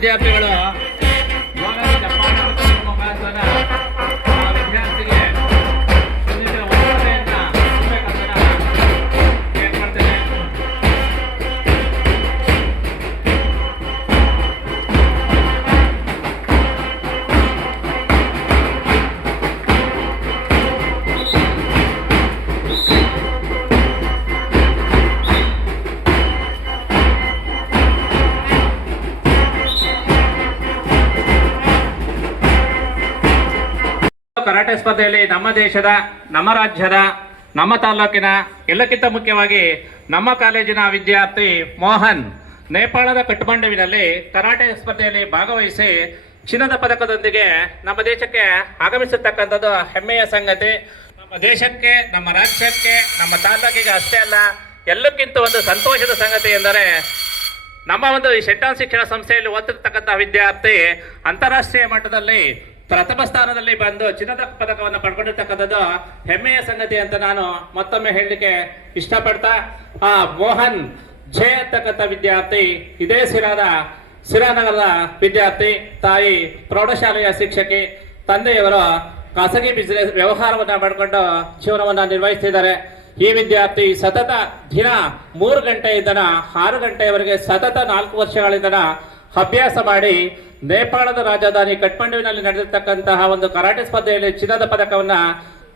ವಿದ್ಯಾರ್ಥಿಗಳು ಜೋರಾಗಿ ಚಪ್ಪಾಳೆ ಹೊಡೆಯುವ ಮುಖಾಂತರ ಆ ವಿದ್ಯಾರ್ಥಿಗೆ ಮುಂದಿನ ಒಳ್ಳೆಯದನ್ನ ಕೊಡಬೇಕಂತ ಕೇಳ್ಕೊಳ್ತೇನೆ. ಕರಾಟೆ ಸ್ಪರ್ಧೆಯಲ್ಲಿ ನಮ್ಮ ದೇಶದ, ನಮ್ಮ ರಾಜ್ಯದ, ನಮ್ಮ ತಾಲೂಕಿನ, ಎಲ್ಲಕ್ಕಿಂತ ಮುಖ್ಯವಾಗಿ ನಮ್ಮ ಕಾಲೇಜಿನ ವಿದ್ಯಾರ್ಥಿ ಮೋಹನ್ ನೇಪಾಳದ ಕಠ್ಮಂಡುವಿನಲ್ಲಿ ಕರಾಟೆ ಸ್ಪರ್ಧೆಯಲ್ಲಿ ಭಾಗವಹಿಸಿ ಚಿನ್ನದ ಪದಕದೊಂದಿಗೆ ನಮ್ಮ ದೇಶಕ್ಕೆ ಆಗಮಿಸತಕ್ಕಂಥದ್ದು ಹೆಮ್ಮೆಯ ಸಂಗತಿ. ನಮ್ಮ ದೇಶಕ್ಕೆ, ನಮ್ಮ ರಾಜ್ಯಕ್ಕೆ, ನಮ್ಮ ತಾಲೂಕಿಗೆ ಅಷ್ಟೇ ಅಲ್ಲ, ಎಲ್ಲಕ್ಕಿಂತ ಒಂದು ಸಂತೋಷದ ಸಂಗತಿ ಎಂದರೆ ನಮ್ಮ ಒಂದು ಈ ಶೆಟ್ಟಾನ್ ಶಿಕ್ಷಣ ಸಂಸ್ಥೆಯಲ್ಲಿ ಓದ್ತಿರ್ತಕ್ಕಂಥ ವಿದ್ಯಾರ್ಥಿ ಅಂತಾರಾಷ್ಟ್ರೀಯ ಮಟ್ಟದಲ್ಲಿ ಪ್ರಥಮ ಸ್ಥಾನದಲ್ಲಿ ಬಂದು ಚಿನ್ನದ ಪದಕವನ್ನು ಪಡ್ಕೊಂಡಿರ್ತಕ್ಕಂಥದ್ದು ಹೆಮ್ಮೆಯ ಸಂಗತಿ ಅಂತ ನಾನು ಮತ್ತೊಮ್ಮೆ ಹೇಳಲಿಕ್ಕೆ ಇಷ್ಟಪಡ್ತಾ, ಆ ಮೋಹನ್ ಜೆ ಅಂತಕ್ಕಂಥ ವಿದ್ಯಾರ್ಥಿ ಇದೇ ಸಿರಾನಗರದ ವಿದ್ಯಾರ್ಥಿ, ತಾಯಿ ಪ್ರೌಢಶಾಲೆಯ ಶಿಕ್ಷಕಿ, ತಂದೆಯವರು ಖಾಸಗಿ ಬಿಸಿನೆಸ್ ವ್ಯವಹಾರವನ್ನ ಮಾಡಿಕೊಂಡು ಜೀವನವನ್ನ ನಿರ್ವಹಿಸ್ತಿದ್ದಾರೆ. ಈ ವಿದ್ಯಾರ್ಥಿ ಸತತ ದಿನ 3 ಗಂಟೆಯಿಂದನ 6 ಗಂಟೆಯವರೆಗೆ ಸತತ 4 ವರ್ಷಗಳಿಂದ ಅಭ್ಯಾಸ ಮಾಡಿ ನೇಪಾಳದ ರಾಜಧಾನಿ ಕಠ್ಮಂಡುವಿನಲ್ಲಿ ನಡೆದಿರ್ತಕ್ಕಂತಹ ಒಂದು ಕರಾಟೆ ಸ್ಪರ್ಧೆಯಲ್ಲಿ ಚಿನ್ನದ ಪದಕವನ್ನ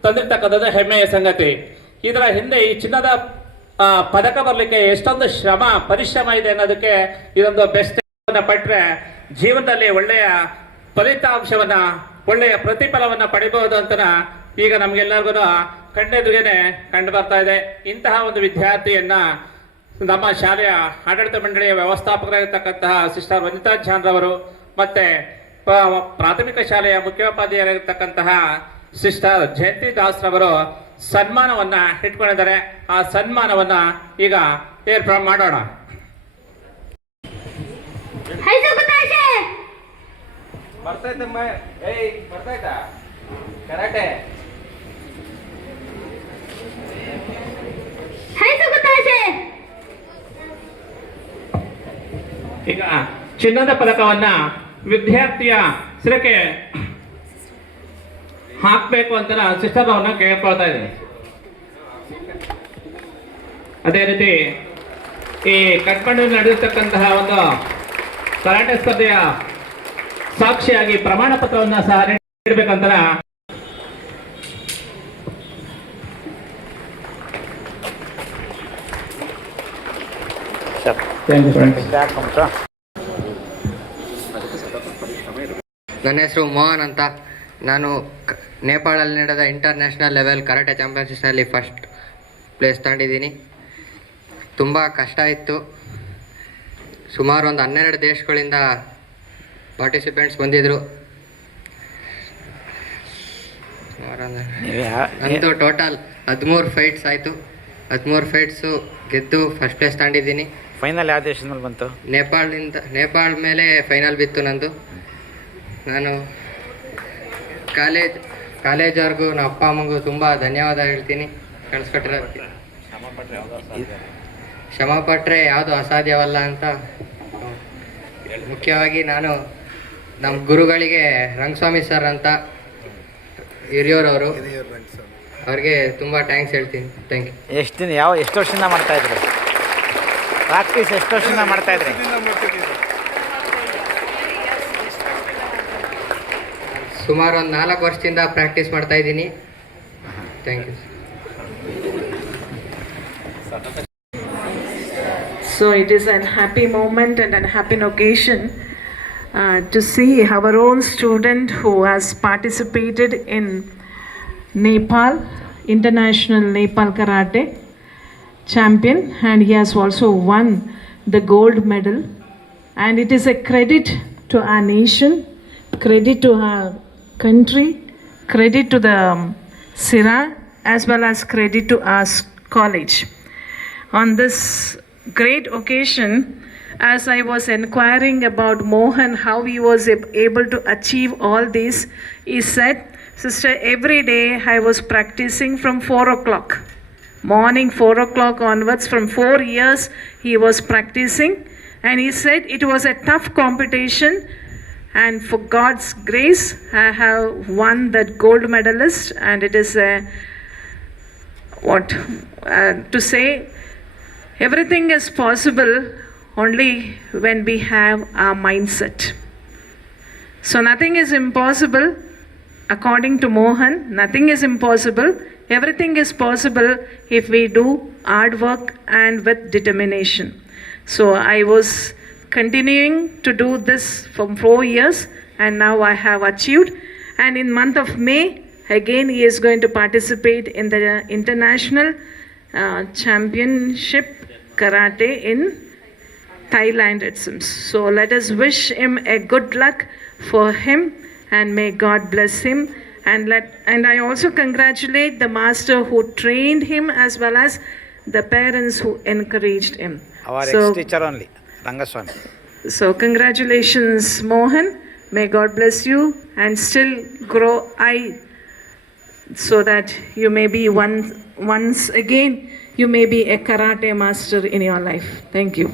ತಂದಿರ್ತಕ್ಕಂಥದ್ದು ಹೆಮ್ಮೆಯ ಸಂಗತಿ. ಇದರ ಹಿಂದೆ ಈ ಚಿನ್ನದ ಪದಕ ಬರಲಿಕ್ಕೆ ಎಷ್ಟೊಂದು ಪರಿಶ್ರಮ ಇದೆ ಅನ್ನೋದಕ್ಕೆ ಇದೊಂದು ಬೆಸ್ಟ್ ಪಟ್ಟರೆ ಜೀವನದಲ್ಲಿ ಒಳ್ಳೆಯ ಫಲಿತಾಂಶವನ್ನ, ಒಳ್ಳೆಯ ಪ್ರತಿಫಲವನ್ನ ಪಡಿಬಹುದು ಅಂತ ಈಗ ನಮ್ಗೆಲ್ಲರಿಗೂ ಕಣ್ಣೆದುರಿಗೇನೆ ಕಂಡು ಬರ್ತಾ ಇದೆ. ಇಂತಹ ಒಂದು ವಿದ್ಯಾರ್ಥಿಯನ್ನ ನಮ್ಮ ಶಾಲೆಯ ಆಡಳಿತ ಮಂಡಳಿಯ ವ್ಯವಸ್ಥಾಪಕರಾಗಿರ್ತಕ್ಕಂತಹ ಸಿಸ್ಟರ್ ವಂದಿತಾ ಜಾನ್ ರವರು, ಮತ್ತೆ ಪ್ರಾಥಮಿಕ ಶಾಲೆಯ ಮುಖ್ಯೋಪಾಧ್ಯಾಯರಾಗಿರ್ತಕ್ಕಂತಹ ಸಿಸ್ಟರ್ ಜಯಂತಿ ದಾಸ್ ರವರು ಸನ್ಮಾನವನ್ನ ಇಟ್ಕೊಂಡಿದ್ದಾರೆ. ಆ ಸನ್ಮಾನವನ್ನ ಈಗ ಏರ್ಪಾಡು ಮಾಡೋಣ. ಕರಾಟೆ ಈಗ ಚಿನ್ನದ ಪದಕವನ್ನ ವಿದ್ಯಾರ್ಥಿಯ ಸಿರಕ್ಕೆ ಹಾಕಬೇಕು ಅಂತ ಸಿಸ್ಟರ್ ಅವನ್ನ ಕೇಳ್ಕೊಳ್ತಾ ಇದ್ದೀನಿ. ಅದೇ ರೀತಿ ಈ ಕಠ್ಮಂಡುವಿನಲ್ಲಿ ನಡೆದಿರ್ತಕ್ಕಂತಹ ಒಂದು ಕರಾಟೆ ಸ್ಪರ್ಧೆಯ ಸಾಕ್ಷಿಯಾಗಿ ಪ್ರಮಾಣ ಪತ್ರವನ್ನ ಸಹ ನೀಡಬೇಕಂತ ನನ್ನ ಹೆಸರು ಮೋಹನ್ ಅಂತ. ನಾನು ನೇಪಾಳಲ್ಲಿ ನಡೆದ ಇಂಟರ್ನ್ಯಾಷನಲ್ ಲೆವೆಲ್ ಕರಾಟೆ ಚಾಂಪಿಯನ್ಶಿಪ್ನಲ್ಲಿ ಫಸ್ಟ್ ಪ್ಲೇಸ್ ತಗೊಂಡಿದ್ದೀನಿ. ತುಂಬ ಕಷ್ಟ ಇತ್ತು. ಸುಮಾರು ಒಂದು 12 ದೇಶಗಳಿಂದ ಪಾರ್ಟಿಸಿಪೆಂಟ್ಸ್ ಬಂದಿದ್ದರು. ನಂದು ಟೋಟಲ್ 13 ಫೈಟ್ಸ್ ಆಯಿತು. 13 ಫೈಟ್ಸು ಗೆದ್ದು ಫಸ್ಟ್ ಪ್ಲೇಸ್ ತಗೊಂಡಿದ್ದೀನಿ. ಫೈನಲ್ ಯಾವ ದೇಶದ ಮೇಲೆ ಬಂತು? ನೇಪಾಳ ಮೇಲೆ ಫೈನಲ್ ಬಿತ್ತು ನಂದು. ನಾನು ಕಾಲೇಜವ್ರಿಗೂ ನಮ್ಮ ಅಪ್ಪ ಅಮ್ಮಗೂ ತುಂಬ ಧನ್ಯವಾದ ಹೇಳ್ತೀನಿ. ಕಳಿಸ್ಕೊಟ್ರೆ ಶ್ರಮ ಪಟ್ಟರೆ ಯಾವುದು ಅಸಾಧ್ಯವಲ್ಲ ಅಂತ. ಮುಖ್ಯವಾಗಿ ನಾನು ನಮ್ಮ ಗುರುಗಳಿಗೆ ರಂಗಸ್ವಾಮಿ ಸರ್ ಅಂತ ಹಿರಿಯೂರವರು, ಅವ್ರಿಗೆ ತುಂಬ ಥ್ಯಾಂಕ್ಸ್ ಹೇಳ್ತೀನಿ. Thank you. ಎಷ್ಟು ವರ್ಷದಿಂದ ಮಾಡ್ತಾ ಇದ್ರಿ ಪ್ರಾಕ್ಟೀಸ್? ಎಷ್ಟು ವರ್ಷದಿಂದ ಮಾಡ್ತಾ ಇದ್ರಿ? ಸುಮಾರು ಒಂದು 4 ವರ್ಷದಿಂದ ಪ್ರಾಕ್ಟೀಸ್ ಮಾಡ್ತಾ ಇದ್ದೀನಿ. Thank you. So it is a happy moment and a happy occasion to see our own student who has participated in Nepal, International Nepal Karate Champion, and he has also won the gold medal. And it is a credit to our nation, credit to our country, credit to the SIRA, as well as credit to our college. On this great occasion, as I was inquiring about Mohan, how he was able to achieve all this, he said, "Sister, every day I was practicing from 4 o'clock. Morning 4 o'clock onwards, from 4 years he was practicing, And he said it was a tough competition, and for God's grace, I have won that gold medalist, and it is a to say, everything is possible only when we have our mindset. So nothing is impossible according to Mohan. Nothing is impossible. Everything is possible if we do hard work and with determination. So I was continuing to do this for 4 years, and now I have achieved. And in month of May, again he is going to participate in the international championship karate in Thailand, it seems. So let us wish him a good luck for him, and may God bless him. And I also congratulate the master who trained him, as well as the parents who encouraged him. Our So- ex-teacher only, Rangaswamy. So congratulations, Mohan. May God bless you and still grow high, so that you may be once again, you may be a karate master in your life. Thank you.